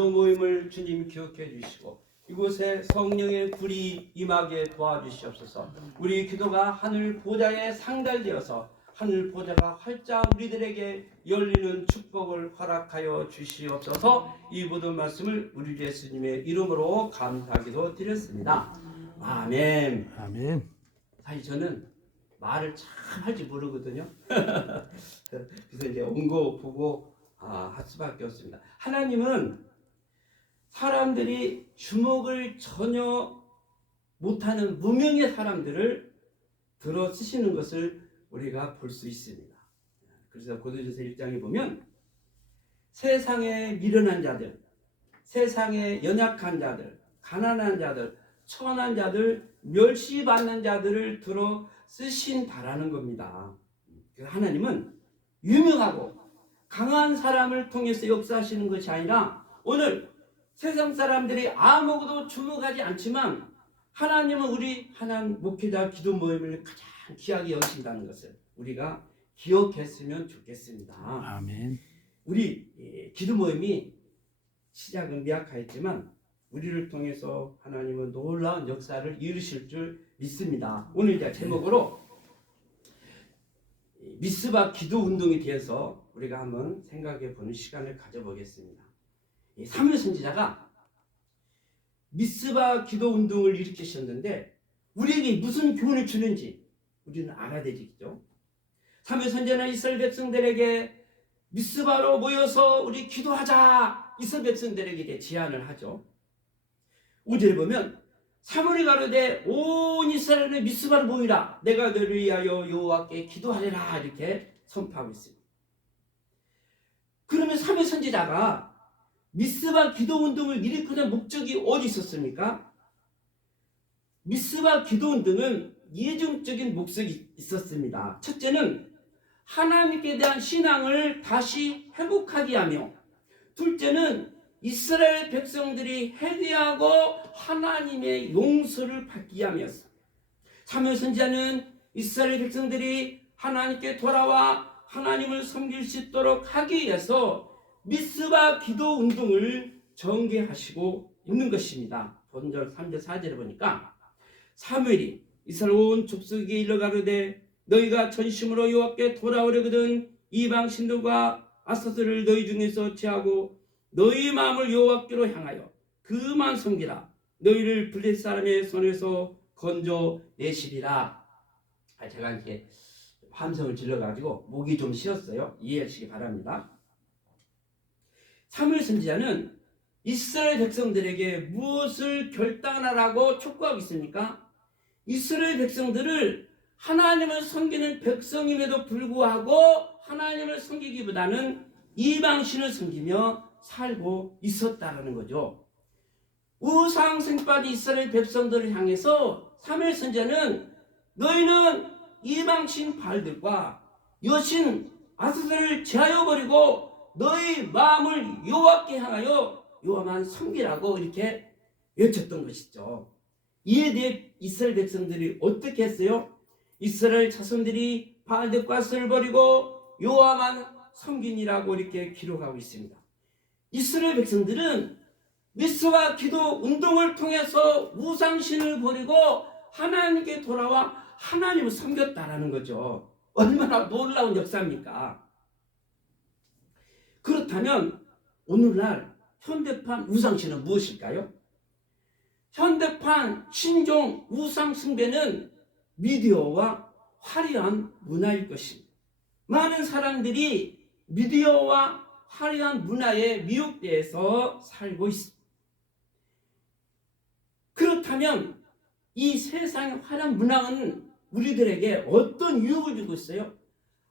모임을 주님 기억해 주시고 이곳에 성령의 불이 임하게 도와주시옵소서. 우리 기도가 하늘 보좌에 상달되어서 하늘 보좌가 활짝 우리들에게 열리는 축복을 허락하여 주시옵소서. 이 모든 말씀을 우리 예수님의 이름으로 감사기도 드렸습니다. 아멘. 아멘. 사실 저는 말을 잘 할지 모르거든요. 그래서 이제 온 거 보고 할 수밖에 없습니다. 하나님은 사람들이 주목을 전혀 못하는 무명의 사람들을 들어 쓰시는 것을 우리가 볼 수 있습니다. 그래서 고린도전서 1장에 보면 세상에 미련한 자들, 세상에 연약한 자들, 가난한 자들, 천한 자들, 멸시받는 자들을 들어 쓰신다라는 겁니다. 하나님은 유명하고 강한 사람을 통해서 역사하시는 것이 아니라 오늘 세상 사람들이 아무것도 주목하지 않지만 하나님은 우리 하나님 목회자 기도 모임을 가장 귀하게 여기신다는 것을 우리가 기억했으면 좋겠습니다. 아멘. 우리 기도 모임이 시작은 미약하였지만 우리를 통해서 하나님은 놀라운 역사를 이루실 줄 믿습니다. 오늘 이제 제목으로 미스바 기도 운동에 대해서 우리가 한번 생각해 보는 시간을 가져보겠습니다. 사무엘 선지자가 미스바 기도 운동을 일으키셨는데 우리에게 무슨 교훈을 주는지 우리는 알아야 되겠죠. 사무엘 선지자는 이스라엘 백성들에게 미스바로 모여서 우리 기도하자 이스라엘 백성들에게 제안을 하죠. 5절에 보면 사무엘이 가로되 온 이스라엘의 미스바로 모이라 내가 너를 위하여 여호와께 기도하리라 이렇게 선포하고 있습니다. 그러면 사무엘 선지자가 미스바 기도 운동을 일으키는 목적이 어디 있었습니까? 미스바 기도 운동은 예정적인 목적이 있었습니다. 첫째는 하나님께 대한 신앙을 다시 회복하게 하며, 둘째는 이스라엘 백성들이 회개하고 하나님의 용서를 받게 하면서, 사무엘 선지자는 이스라엘 백성들이 하나님께 돌아와 하나님을 섬길 수 있도록 하기 위해서 미스바 기도 운동을 전개하시고 있는 것입니다. 본절 3절 4절에 보니까 사무엘이 이스라엘 온 족속에게 일러 가로되 너희가 전심으로 여호와께 돌아오려거든 이방 신들과 아스토를 너희 중에서 제하고 너희 마음을 여호와께로 향하여 그만 섬기라 너희를 블레셋 사람의 손에서 건져내시리라. 제가 이렇게 함성을 질러가지고 목이 좀 쉬었어요. 이해하시기 바랍니다. 사무엘 선지자는 이스라엘 백성들에게 무엇을 결단하라고 촉구하고 있습니까? 이스라엘 백성들을 하나님을 섬기는 백성임에도 불구하고 하나님을 섬기기보다는 이방신을 섬기며 살고 있었다는 거죠. 우상숭배 빠진 이스라엘 백성들을 향해서 사무엘 선지자는 너희는 이방신 바알들과 여신 아스토를 제하여 버리고 너희 마음을 여호와께 향하여 여호와만 섬기라고 이렇게 외쳤던 것이죠. 이에 대해 이스라엘 백성들이 어떻게 했어요? 이스라엘 자손들이 바알들과 아스토를 버리고 여호와만 섬기니라고 이렇게 기록하고 있습니다. 이스라엘 백성들은 미스바 기도 운동을 통해서 우상신을 버리고 하나님께 돌아와 하나님을 섬겼다라는 거죠. 얼마나 놀라운 역사입니까? 그렇다면 오늘날 현대판 우상신은 무엇일까요? 현대판 신종 우상 숭배는 미디어와 화려한 문화일 것입니다. 많은 사람들이 미디어와 화려한 문화에 미혹되어서 살고 있습니다. 그렇다면 이 세상의 화려한 문화는 우리들에게 어떤 유혹을 주고 있어요?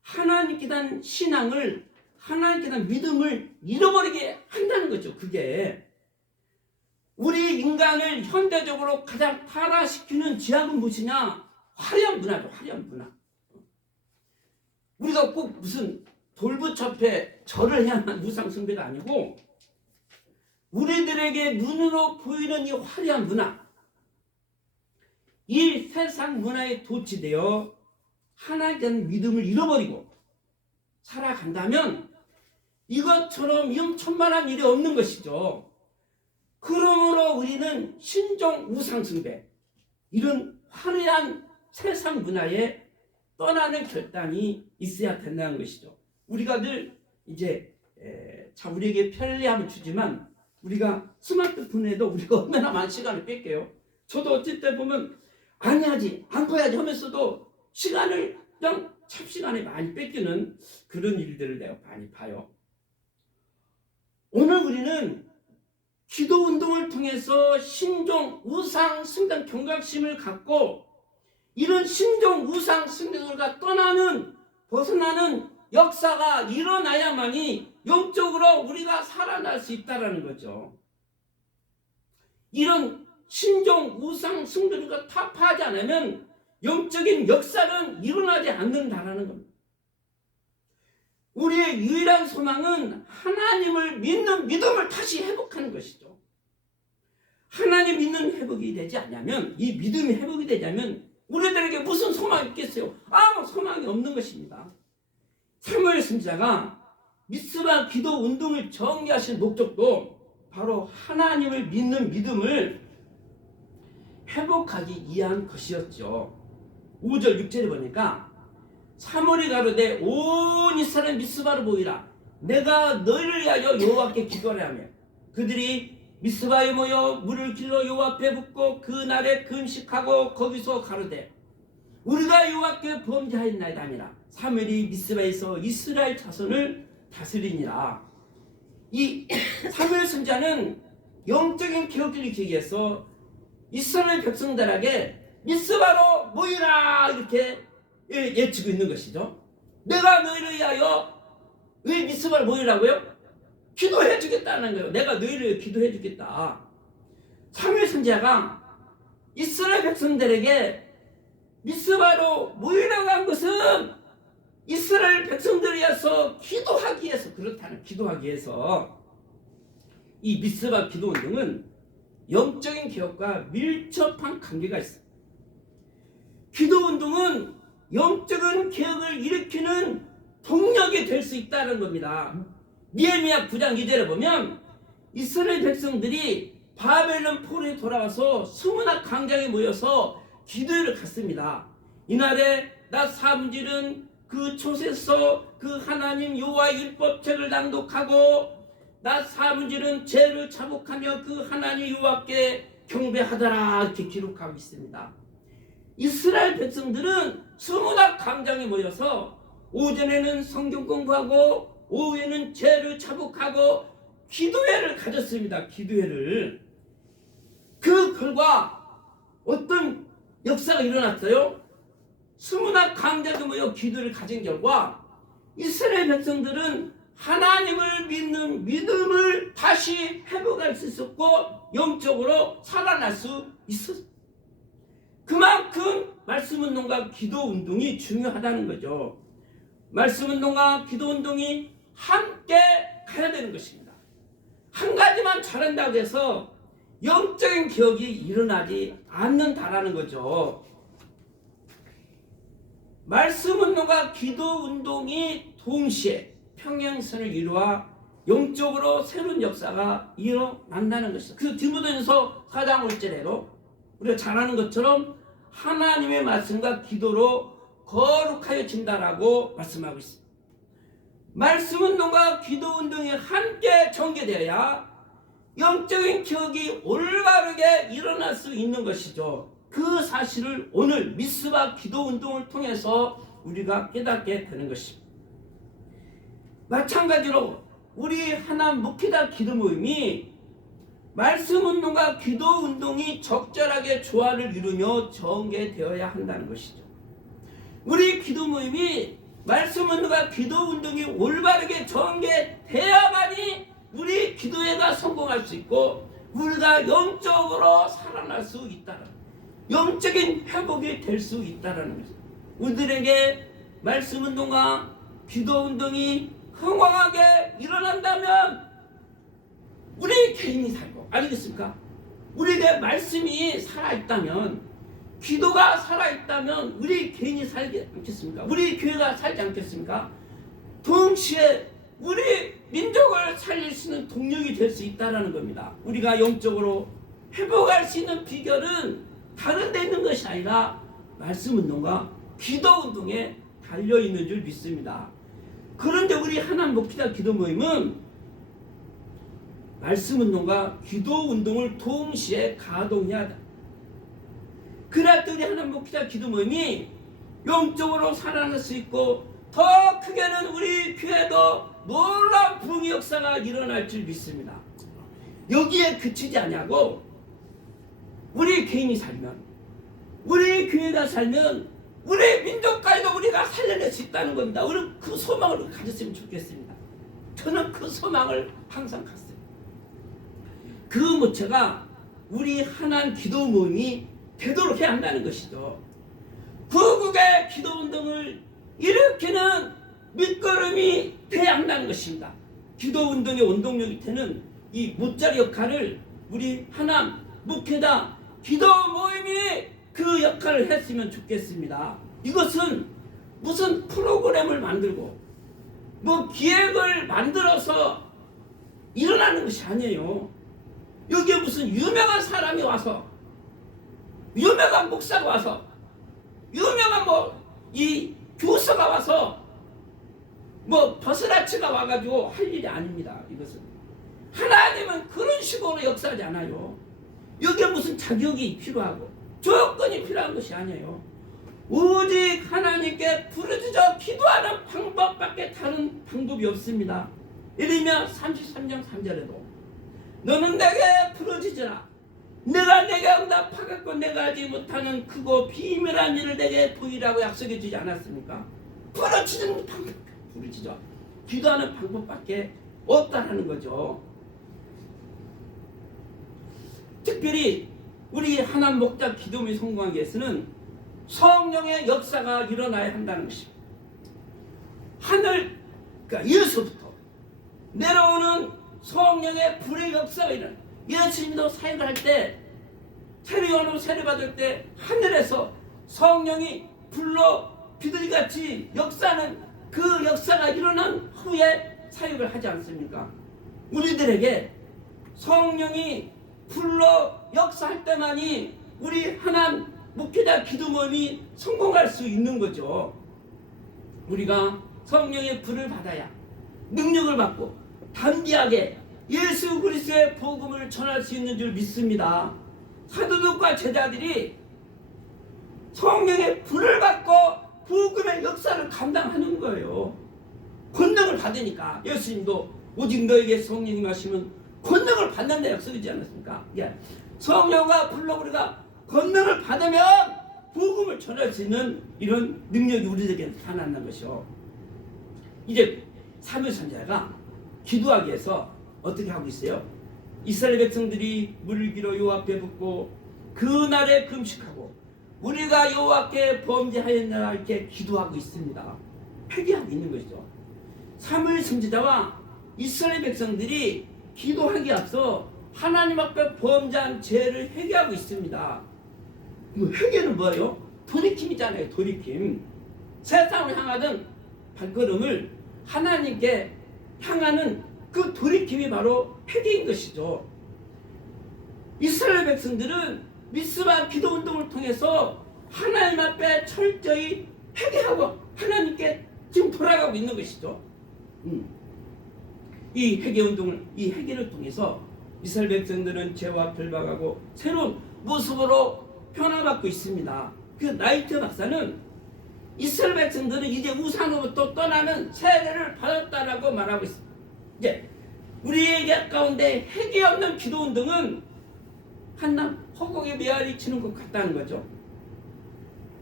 하나님께 대한 신앙을, 하나님께 대한 믿음을 잃어버리게 한다는 거죠. 그게 우리 인간을 현대적으로 가장 타락시키는 죄악은 무엇이냐? 화려한 문화죠. 화려한 문화. 우리가 꼭 무슨 돌부처에 절을 해야 하는 우상 숭배가 아니고 우리들에게 눈으로 보이는 이 화려한 문화, 이 세상 문화에 도취되어 하나님께 대한 믿음을 잃어버리고 살아간다면 이것처럼 위험천만한 일이 없는 것이죠. 그러므로 우리는 신종 우상숭배, 이런 화려한 세상 문화에 떠나는 결단이 있어야 된다는 것이죠. 우리가 늘 이제 우리에게 편리함을 주지만 우리가 스마트폰에도 우리가 얼마나 많은 시간을 뺄게요. 저도 어쩔 때 보면 안 해야지 안 봐야지 하면서도 시간을 그냥 잡시간에 많이 뺏기는 그런 일들을 내가 많이 봐요. 오늘 우리는 기도 운동을 통해서 신종 우상 숭배 경각심을 갖고 이런 신종 우상 숭배가 벗어나는 역사가 일어나야만이 영적으로 우리가 살아날 수 있다는 거죠. 이런 신종 우상 숭배가 타파하지 않으면 영적인 역사는 일어나지 않는다라는 겁니다. 우리의 유일한 소망은 하나님을 믿는 믿음을 다시 회복하는 것이죠. 하나님 믿는 회복이 되지 않으면, 이 믿음이 회복이 되자면 우리들에게 무슨 소망이 있겠어요? 아무 소망이 없는 것입니다. 사무엘 선지자가 미스바 기도 운동을 정리하신 목적도 바로 하나님을 믿는 믿음을 회복하기 위한 것이었죠. 5절 6절에 보니까 사무엘이 가로되 온 이스라엘 미스바로 모이라, 내가 너희를 위하여 여호와께 기도하려 하며 그들이 미스바에 모여 물을 길러 여호와 앞에 붓고 그날에 금식하고 거기서 가로되 우리가 여호와께 범죄하였나이다 하니라. 사무엘이 미스바에서 이스라엘 자손을 다스리니라. 이 사무엘 선지자는 영적인 개혁을 일으키기 위해서 이스라엘 백성들에게 미스바로 모이라 이렇게 예치고 있는 것이죠. 내가 너희를 위하여 왜 미스바로 모이라고요? 기도해 주겠다는 거예요. 내가 너희를 위해 기도해 주겠다. 사무엘 선지자가 이스라엘 백성들에게 미스바로 모이라고 한 것은 이스라엘 백성들을 위해서 기도하기 위해서 그렇다는, 기도하기 위해서. 이 미스바 기도 운동은 영적인 개혁과 밀접한 관계가 있습니다. 기도 운동은 영적인 개혁을 일으키는 동력이 될 수 있다는 겁니다. 느헤미야 9장 2절에 보면 이스라엘 백성들이 바벨론 포로에 돌아와서 수문학 광장에 모여서 기도회를 갔습니다. 이날에 낮 사문질은 그 촛에서 그 하나님 여호와의 율법책을 낭독하고 낮 사문질은 죄를 자복하며 그 하나님 여호와께 경배하더라 이렇게 기록하고 있습니다. 이스라엘 백성들은 수문학 광장에 모여서 오전에는 성경 공부하고 오후에는 죄를 자복하고 기도회를 가졌습니다. 기도회를. 그 결과 어떤 역사가 일어났어요? 수문학 광장에 모여 기도를 가진 결과 이스라엘 백성들은 하나님을 믿는 믿음을 다시 회복할 수 있었고 영적으로 살아날 수 있었어요. 그만큼 말씀 운동과 기도 운동이 중요하다는 거죠. 말씀 운동과 기도 운동이 함께 가야 되는 것입니다. 한 가지만 잘한다고 해서 영적인 개혁이 일어나지 않는다라는 거죠. 말씀 운동과 기도 운동이 동시에 평행선을 이루어 영적으로 새로운 역사가 일어난다는 것이죠. 그 디모데전서 4장 5절에도 우리가 잘 아는 것처럼 하나님의 말씀과 기도로 거룩하여 진다라고 말씀하고 있습니다. 말씀 운동과 기도 운동이 함께 전개되어야 영적인 개혁이 올바르게 일어날 수 있는 것이죠. 그 사실을 오늘 미스바 기도 운동을 통해서 우리가 깨닫게 되는 것입니다. 마찬가지로 우리 하나님 목회자 기도 모임이 말씀 운동과 기도 운동이 적절하게 조화를 이루며 전개되어야 한다는 것이죠. 우리 기도 모임이 말씀 운동과 기도 운동이 올바르게 전개되어야만이 우리 기도회가 성공할 수 있고 우리가 영적으로 살아날 수 있다는, 영적인 회복이 될 수 있다는 것입니다. 우리들에게 말씀 운동과 기도 운동이 흥왕하게 일어난다면 우리 개인이 살고, 알겠습니까? 우리에게 말씀이 살아있다면, 기도가 살아있다면 우리 개인이 살지 않겠습니까? 우리 교회가 살지 않겠습니까? 동시에 우리 민족을 살릴 수 있는 동력이 될 수 있다는 겁니다. 우리가 영적으로 회복할 수 있는 비결은 다른 데 있는 것이 아니라 말씀 운동과 기도 운동에 달려 있는 줄 믿습니다. 그런데 우리 하나님 목기다 기도 모임은 말씀 운동과 기도 운동을 동시에 가동해야 한다. 그럴 때 우리 하나님 목기다 기도 모임이 영적으로 살아날 수 있고 더 크게는 우리 교회도 놀라운 부흥의 역사가 일어날 줄 믿습니다. 여기에 그치지 않냐고 우리 개인이 살면, 우리 교회가 살면 우리 민족까지도 우리가 살려낼 수 있다는 겁니다. 우리 그 소망을 가졌으면 좋겠습니다. 저는 그 소망을 항상 갖습니다. 그 모체가 우리 하나님 기도 모임이 되도록 해야 한다는 것이죠. 부국의 기도 운동을 일으키는 밑거름이 돼야 한다는 것입니다. 기도 운동의 원동력이 되는 이 못자리 역할을 우리 하나님 목회다 기도 모임이 그 역할을 했으면 좋겠습니다. 이것은 무슨 프로그램을 만들고 뭐 기획을 만들어서 일어나는 것이 아니에요. 여기에 무슨 유명한 사람이 와서, 유명한 목사가 와서, 유명한 이 교수가 와서 버스라치가 와가지고 할 일이 아닙니다. 이것은 하나님은 그런 식으로 역사하지 않아요. 여기에 무슨 자격이 필요하고 조건이 필요한 것이 아니에요. 오직 하나님께 부르짖어 기도하는 방법밖에 다른 방법이 없습니다. 예레미야 33장 3절에도 너는 내게 부르짖으라 내가 내게 응답하겠고 내가 하지 못하는 크고 비밀한 일을 내게 보이라고 약속해 주지 않았습니까? 부르짖는 방법, 부르짖어 기도하는 방법밖에 없다는 거죠. 특별히 우리 하나님 목자 기도문이 성공하기 위해서는 성령의 역사가 일어나야 한다는 것입니다. 하늘, 그러니까 예수부터 내려오는 성령의 불의 역사가 일어나. 예수님도 사역을 할 때, 세례요한으로 세례받을 때 하늘에서 성령이 불로 비둘기같이 역사하는 그 역사가 일어난 후에 사역을 하지 않습니까? 우리들에게 성령이 불로 역사할 때만이 우리 하나님 목회자 기도 모임이 성공할 수 있는 거죠. 우리가 성령의 불을 받아야 능력을 받고 담대하게 예수 그리스도의 복음을 전할 수 있는 줄 믿습니다. 사도들과 제자들이 성령의 불을 받고 복음의 역사를 감당하는 거예요. 권능을 받으니까 예수님도 오직 너에게 성령이 마시면 권능을 받는다 약속이지 않았습니까? 예. 성령과 불로 우리가 권능을 받으면 복음을 전할 수 있는 이런 능력이 우리에게 나타난다는 것이요. 이제 사무엘 선지자가 기도하기 위해서 어떻게 하고 있어요? 이스라엘 백성들이 물을 길어 여호와 앞에 붓고 그날에 금식하고 우리가 여호와께 범죄하였나 이렇게 기도하고 있습니다. 회개하고 있는 것이죠. 사무엘 선지자와 이스라엘 백성들이 기도하기 앞서 하나님 앞에 범죄한 죄를 회개하고 있습니다. 회개는 뭐예요? 돌이킴이잖아요. 돌이킴. 세상을 향하던 발걸음을 하나님께 향하는 그 돌이킴이 바로 회개인 것이죠. 이스라엘 백성들은 미스바 기도 운동을 통해서 하나님 앞에 철저히 회개하고 하나님께 지금 돌아가고 있는 것이죠. 이 회개 운동을, 이 회개를 통해서 이스라엘 백성들은 죄와 결박하고 새로운 모습으로 변화받고 있습니다. 그 나이트 박사는 이스라엘 백성들은 이제 우상으로부터 떠나는 세례를 받았다라고 말하고 있습니다. 이제 우리에게 가운데 회개 없는 기도 운동은 한낱 허공에 메아리 치는 것 같다는 거죠.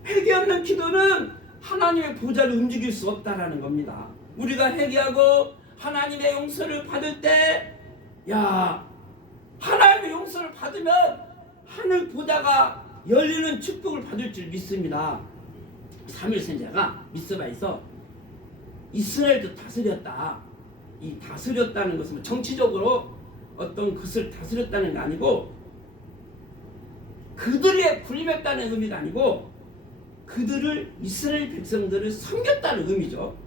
회개 없는 기도는 하나님의 보좌를 움직일 수 없다라는 겁니다. 우리가 회개하고 하나님의 용서를 받을 때, 하나님의 용서를 받으면 하늘 보좌가 열리는 축복을 받을 줄 믿습니다. 사무엘 선지자가 미스바에서 이스라엘도 다스렸다. 이 다스렸다는 것은 정치적으로 어떤 것을 다스렸다는 게 아니고 그들의 군림했다는 의미가 아니고 그들을 이스라엘 백성들을 섬겼다는 의미죠.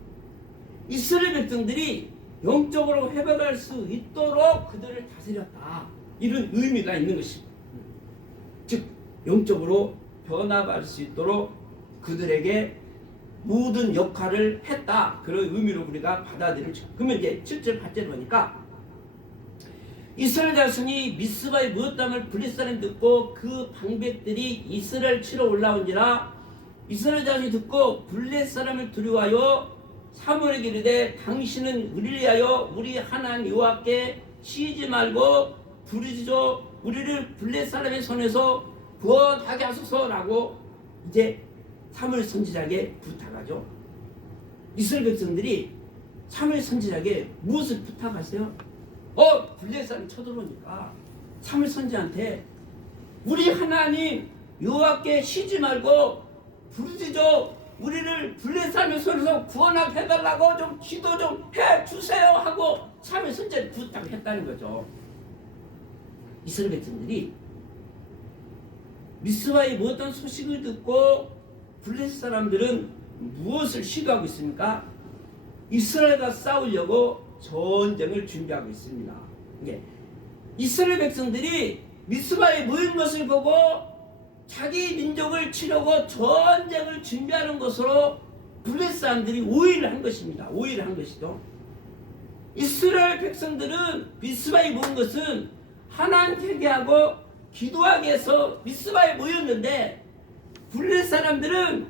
이스라엘 백성들이 영적으로 회복할 수 있도록 그들을 다스렸다. 이런 의미가 있는 것입니다. 즉 영적으로 변화할 수 있도록 그들에게 모든 역할을 했다. 그런 의미로 우리가 받아들이죠. 그러면 이제 7절 8절 보니까 이스라엘 자손이 미스바에 무엇담을 블레셋 사람이 듣고 그 방백들이 이스라엘 치러 올라온지라 이스라엘 자손이 듣고 블레셋 사람을 두려워하여 사무엘에게 이르되 당신은 우리를 위하여 우리 하나님 여호와께 치지 말고 부르짖어 우리를 블레셋 사람의 손에서 구원하게 하소서라고 이제 사무엘 선지자에게 부탁하죠. 이스라엘 백성들이 사무엘 선지자에게 무엇을 부탁하세요? 블레셋 사람이 쳐들어오니까 사무엘 선지자한테 우리 하나님 여호와께 쉬지 말고 부르짖어 우리를 블레셋 사람의 손에서 구원하게 해달라고 좀 기도 좀 해주세요 하고 사무엘 선지자에 부탁을 했다는 거죠. 이스라엘 백성들이 미스바의 어떤 소식을 듣고 블레셋 사람들은 무엇을 시도하고 있습니까? 이스라엘과 싸우려고 전쟁을 준비하고 있습니다. 이스라엘 백성들이 미스바에 모인 것을 보고 자기 민족을 치려고 전쟁을 준비하는 것으로 블레셋 사람들이 오해를 한 것입니다. 오해를 한 것이죠. 이스라엘 백성들은 미스바에 모인 것은 하나님 회개하고 기도하기 위해서 미스바에 모였는데 블레셋 사람들은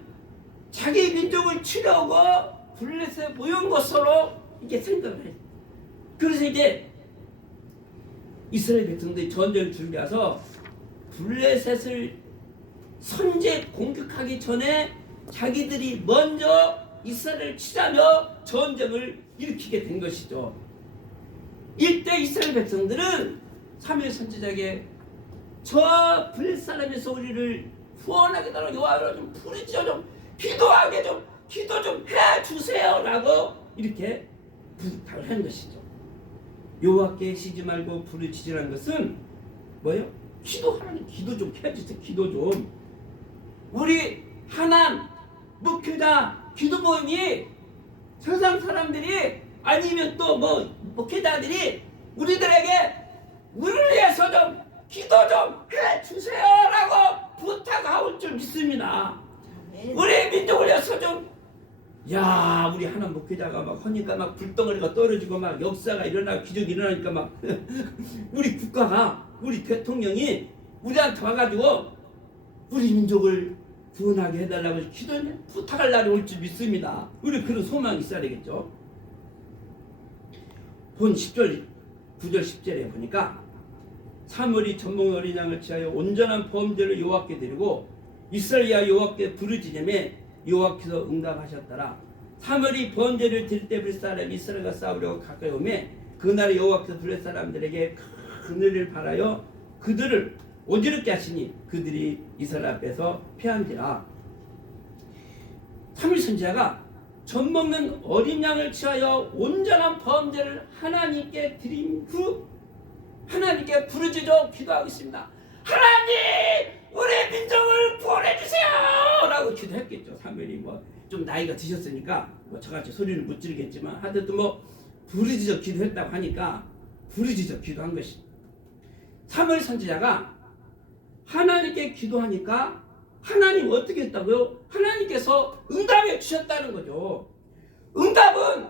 자기 민족을 치려고 블레셋에 모인 것으로 이렇게 생각을 해요. 그래서 이제 이스라엘 백성들이 전쟁을 준비해서 블레셋을 선제 공격하기 전에 자기들이 먼저 이스라엘을 치자며 전쟁을 일으키게 된 것이죠. 이때 이스라엘 백성들은 사무엘 선지자에게 저 블레셋 사람의 소리를 후원하게 달라고 여호와를 좀 부르짖어 좀 기도하게 좀 기도 좀 해주세요라고 이렇게 부탁을 한 것이죠. 여호와께 쉬지 말고 부르짖으라는 것은 뭐예요? 기도하라는 기도 좀 해주세요. 기도 좀 우리 하나님 목회자 기도 모임이 세상 사람들이 아니면 또 뭐 목회자들이 우리들에게 우리를 위해서 좀 기도 좀 해주세요라고 부탁할 줄 믿습니다. 우리 민족을 위해서 좀 우리 하나님 목회자가 막 하니까 막 불덩어리가 떨어지고 막 역사가 일어나고 기적이 일어나니까 막 우리 국가가 우리 대통령이 우리한테 와가지고 우리 민족을 구원하게 해달라고 기도해 부탁할 날이 올 줄 믿습니다. 우리 그런 소망이 있어야 되겠죠. 본 10절 9절 10절에 보니까 사무엘이 전봉 어린 양을 취하여 온전한 범죄를 여호와께 드리고 이스라엘이 여호와께 부르짖음에 여호와께서 응답하셨더라. 사무엘이 번제를 드릴 때 블레셋 사람이 이스라엘과 싸우려고 가까이 오매 그날에 여호와께서 블레셋 사람들에게 큰 은혜를 바라여 그들을 오지럽게 하시니 그들이 이스라엘 앞에서 패한지라. 사무엘 선지자가 젖 먹는 어린 양을 취하여 온전한 범죄를 하나님께 드린 후 하나님께 부르짖어 기도하고 있습니다. 하나님 우리 민족을 구원해주세요 라고 기도했겠죠. 사무엘이 뭐 좀 나이가 드셨으니까 뭐 저같이 소리를 못 지르겠지만 하여튼 뭐 부르짖어 기도했다고 하니까 부르짖어 기도한 것이. 사무엘 선지자가 하나님께 기도하니까 하나님 어떻게 했다고요? 하나님께서 응답해 주셨다는 거죠. 응답은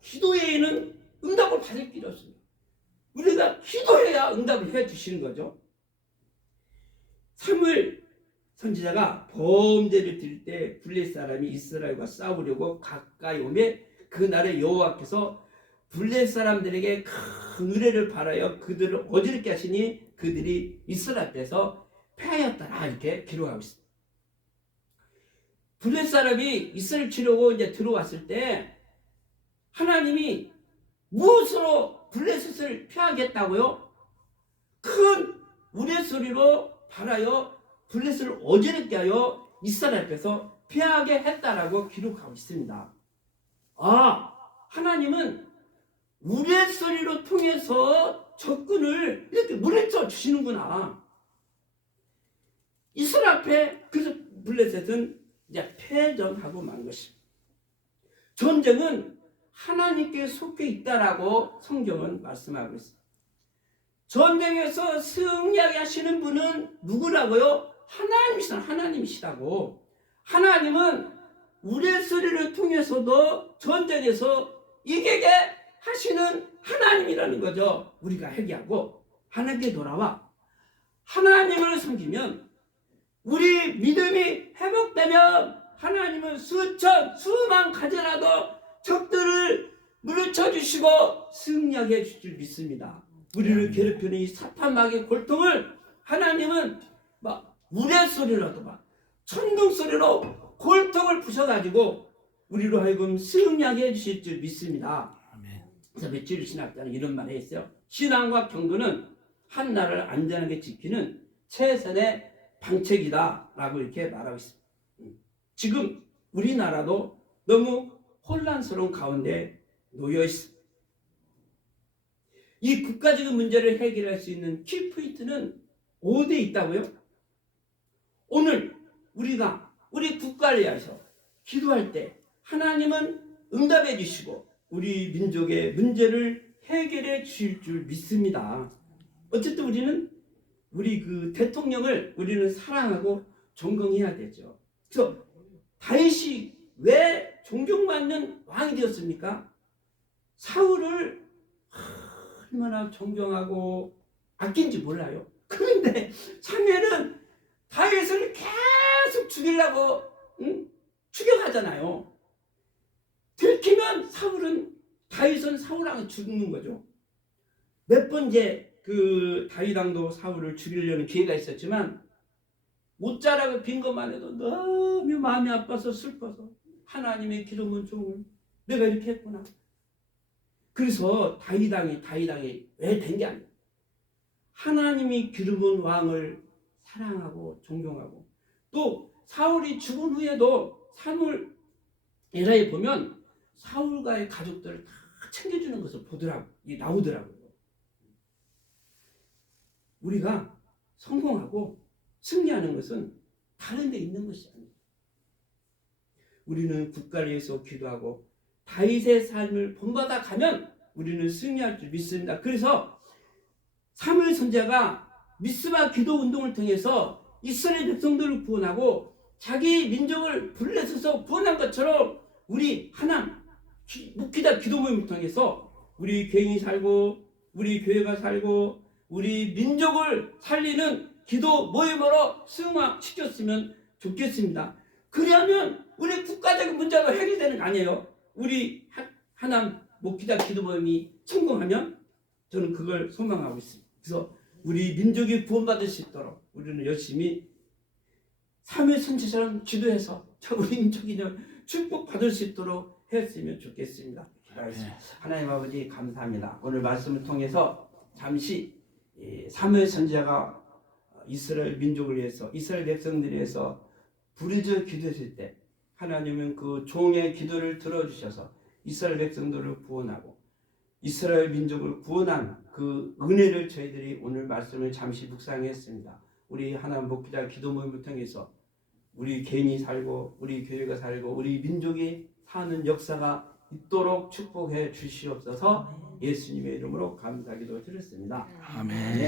기도 외에는 응답을 받을 필요 없습니다. 우리가 기도해야 응답을 해 주시는 거죠. 사무엘 선지자가 범죄를 드릴 때 블레셋 사람이 이스라엘과 싸우려고 가까이 오매 그날에 여호와께서 블레셋 사람들에게 큰 은혜를 바라여 그들을 어지럽게 하시니 그들이 이스라엘 앞에서 패하였더라 이렇게 기록하고 있습니다. 블레셋 사람이 이스라엘 치려고 이제 들어왔을 때 하나님이 무엇으로 블레셋을 패하겠다고요? 큰 우레소리로 바라여 블레셋을 어지럽게 하여 이스라엘 앞에서 패하게 했다라고 기록하고 있습니다. 하나님은 우레소리로 통해서 적군을 이렇게 물리쳐 주시는구나. 이스라엘 앞에 그래서 블레셋은 이제 패전하고 만 것입니다. 전쟁은 하나님께 속해 있다라고 성경은 말씀하고 있습니다. 전쟁에서 승리하게 하시는 분은 누구라고요? 하나님이시다고. 하나님은 우레소리를 통해서도 전쟁에서 이기게 하시는 하나님이라는 거죠. 우리가 회개하고 하나님께 돌아와 하나님을 섬기면, 우리 믿음이 회복되면 하나님은 수천 수만 가지라도 적들을 물리쳐 주시고 승리하게 해줄 줄 믿습니다. 우리를 괴롭히는 이 사탄 마귀의 골통을 하나님은 막 우레소리라도 막 천둥 소리로 골통을 부셔가지고 우리로 하여금 승리하게 해주실 줄 믿습니다. 그래서 며칠 신학자는 이런 말을 했어요. 신앙과 경건은 한 나라를 안전하게 지키는 최선의 방책이다 라고 이렇게 말하고 있습니다. 지금 우리나라도 너무 혼란스러운 가운데 놓여 있습니다. 이 국가적인 문제를 해결할 수 있는 키포인트는 5대 있다고요? 오늘 우리가 우리 국가를 위해서 기도할 때 하나님은 응답해 주시고 우리 민족의 문제를 해결해 주실 줄 믿습니다. 어쨌든 우리는 우리 그 대통령을 우리는 사랑하고 존경해야 되죠. 그래서 다윗이 왜 존경받는 왕이 되었습니까? 사울을 얼마나 존경하고 아낀지 몰라요. 그런데 사무엘은 다윗을 계속 죽이려고 추격하잖아요. 들키면 다윗은 사울왕을 죽는 거죠. 몇 번 이제 그 다윗왕도 사울을 죽이려는 기회가 있었지만 못자라고 빈 것만 해도 너무 마음이 아파서 슬퍼서 하나님의 기름은 종을 내가 이렇게 했구나. 그래서 다윗왕이 왜 된 게 아니에요. 하나님이 기름은 왕을 사랑하고 존경하고, 또 사울이 죽은 후에도 사무엘 에라에 보면 사울과의 가족들을 다 챙겨주는 것을 나오더라고요. 우리가 성공하고 승리하는 것은 다른 데 있는 것이 아니에요. 우리는 국가를 위해서 기도하고 다윗의 삶을 본받아 가면 우리는 승리할 줄 믿습니다. 그래서 사무엘 선지자가 미스바 기도 운동을 통해서 이스라엘 백성들을 구원하고 자기 민족을 불러서서 구원한 것처럼 우리 묵히다 기도 모임을 통해서 우리 개인이 살고 우리 교회가 살고 우리 민족을 살리는 기도 모임으로 승화시켰으면 좋겠습니다. 그러면 우리 국가적인 문제가 해결되는 거 아니에요. 우리 하남 묵히다 기도 모임이 성공하면 저는 그걸 소망하고 있습니다. 그래서 우리 민족이 구원받을 수 있도록 우리는 열심히 사무엘 선지자처럼 기도해서 우리 민족이 축복받을 수 있도록 했으면 좋겠습니다. 기도하겠습니다. 하나님 아버지 감사합니다. 오늘 말씀을 통해서 잠시 사무엘 선지자가 이스라엘 민족을 위해서 이스라엘 백성들을 위해서 부르짖어 기도했을 때 하나님은 그 종의 기도를 들어주셔서 이스라엘 백성들을 구원하고 이스라엘 민족을 구원한 그 은혜를 저희들이 오늘 말씀을 잠시 묵상했습니다. 우리 하나님 목기자 기도 모임을 통해서 우리 개인이 살고 우리 교회가 살고 우리 민족이 사는 역사가 있도록 축복해 주시옵소서. 예수님의 이름으로 감사기도 드렸습니다. 아멘.